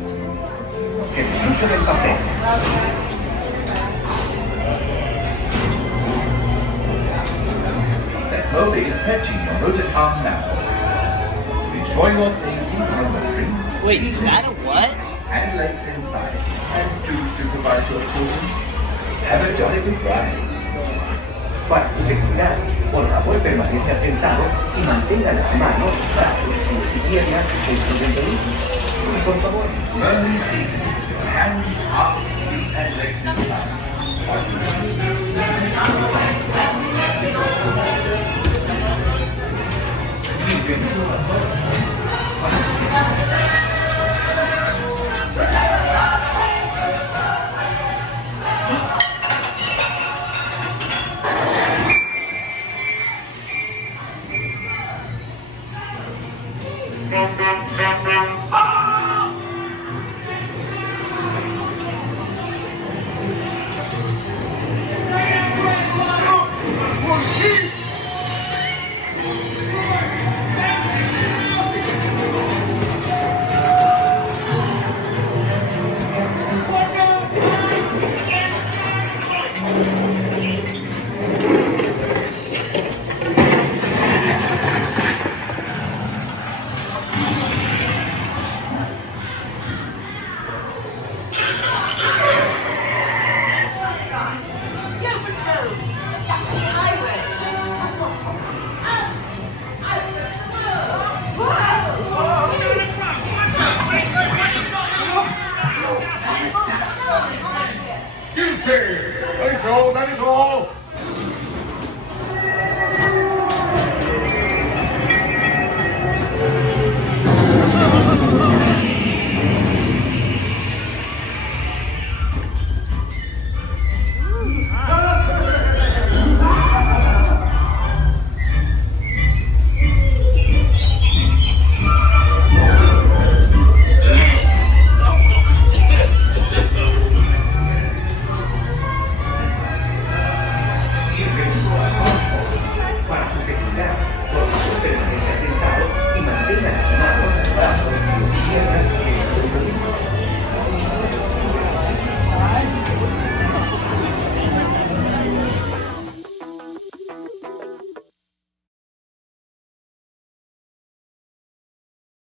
Que disfrute del paseo. The Moby is fetching your motorcar now. To ensure your safety while motoring, Wait, is that a what? and legs inside, and do supervise your children. Have a jolly good ride. Para su seguridad, por favor permanezca sentado y mantenga las manos, brazos, pies y piernas dentro del vehículo. Y por favor, firmly seated, hands, arms, feet and legs inside. Guilty! That is all!